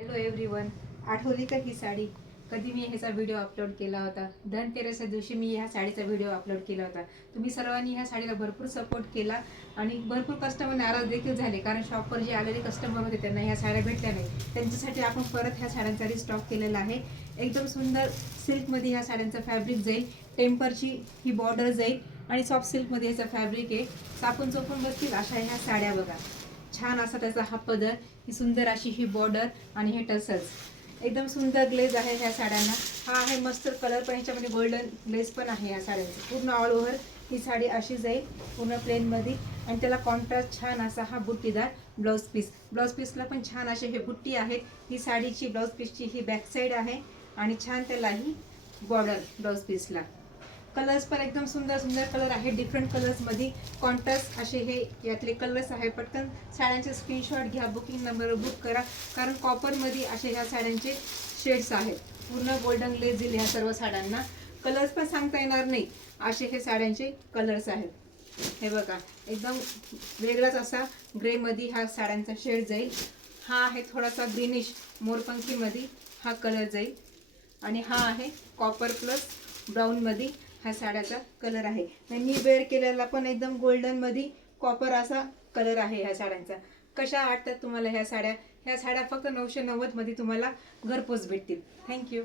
Hello everyone, आठवली का ही साडी? कधी मी ह्याचा व्हिडिओ अपलोड केला होता? धनतेरसच्या दिवशी मी ह्या साडीचा व्हिडिओ अपलोड केला होता. तुम्ही सर्वांनी ह्या साडीला भरपूर सपोर्ट केला आणि भरपूर कस्टमर नाराज देखील झाले, कारण शॉपवर जे आलेले कस्टमर होते त्यांना ह्या साड्या भेटल्या नाही. त्यांच्यासाठी आपण परत ह्या साड्यांचा रिस्टॉक केलेला आहे. एकदम सुंदर सिल्कमध्ये ह्या साड्यांचा फॅब्रिक जाईल, टेम्परची ही बॉर्डर जाईल आणि सॉफ्ट सिल्कमध्ये ह्याचा फॅब्रिक आहे. चापून चोपून बसतील अशा ह्या साड्या बघा. छान असा त्याचा हा पदर, ही सुंदर अशी ही बॉर्डर आणि हे टसल्स. एकदम सुंदर ग्लेज आहे ह्या साड्यांना. हा आहे मस्टर्ड कलर, पण ह्याच्यामध्ये गोल्डन ग्लेज पण आहे ह्या साड्यांचं. पूर्ण ऑल ओव्हर ही साडी अशी जाईल पूर्ण प्लेनमध्ये आणि त्याला कॉन्ट्रास्ट छान असा हा बुट्टीदार ब्लाऊज पीस. ब्लाऊज पीसला पण छान असे हे बुट्टी आहेत. ही साडीची ब्लाऊज पीसची ही बॅक साईड आहे आणि छान त्याला ही बॉर्डर ब्लाऊज पीसला. कलर्स पण एकदम सुंदर सुंदर कलर आहे. डिफरंट कलर्समध्ये कॉन्ट्रास्ट असे हे यातले कलर्स आहे. पटकन साड्यांचे स्क्रीनशॉट घ्या, बुकिंग नंबर बुक करा, कारण कॉपरमध्ये असे ह्या साड्यांचे शेड्स आहेत. पूर्ण गोल्डन ग्लेज येईल ह्या सर्व साड्यांना. कलर्स पण सांगता येणार नाही असे हे साड्यांचे कलर्स आहेत. हे बघा, एकदम वेगळाच असा ग्रेमध्ये हा साड्यांचा शेड जाईल. हा आहे थोडासा ग्रीनिश मोरपंखीमध्ये हा कलर जाईल आणि हा आहे कॉपर प्लस ब्राऊनमध्ये हा साड्याचा कलर आहे. मी वेअर केलेला पण एकदम गोल्डनमध्ये कॉपर असा कलर आहे ह्या साड्यांचा. कशा वाटतात तुम्हाला ह्या साड्या? ह्या साड्या फक्त 990 मध्ये तुम्हाला घरपोच भेटतील. थँक्यू.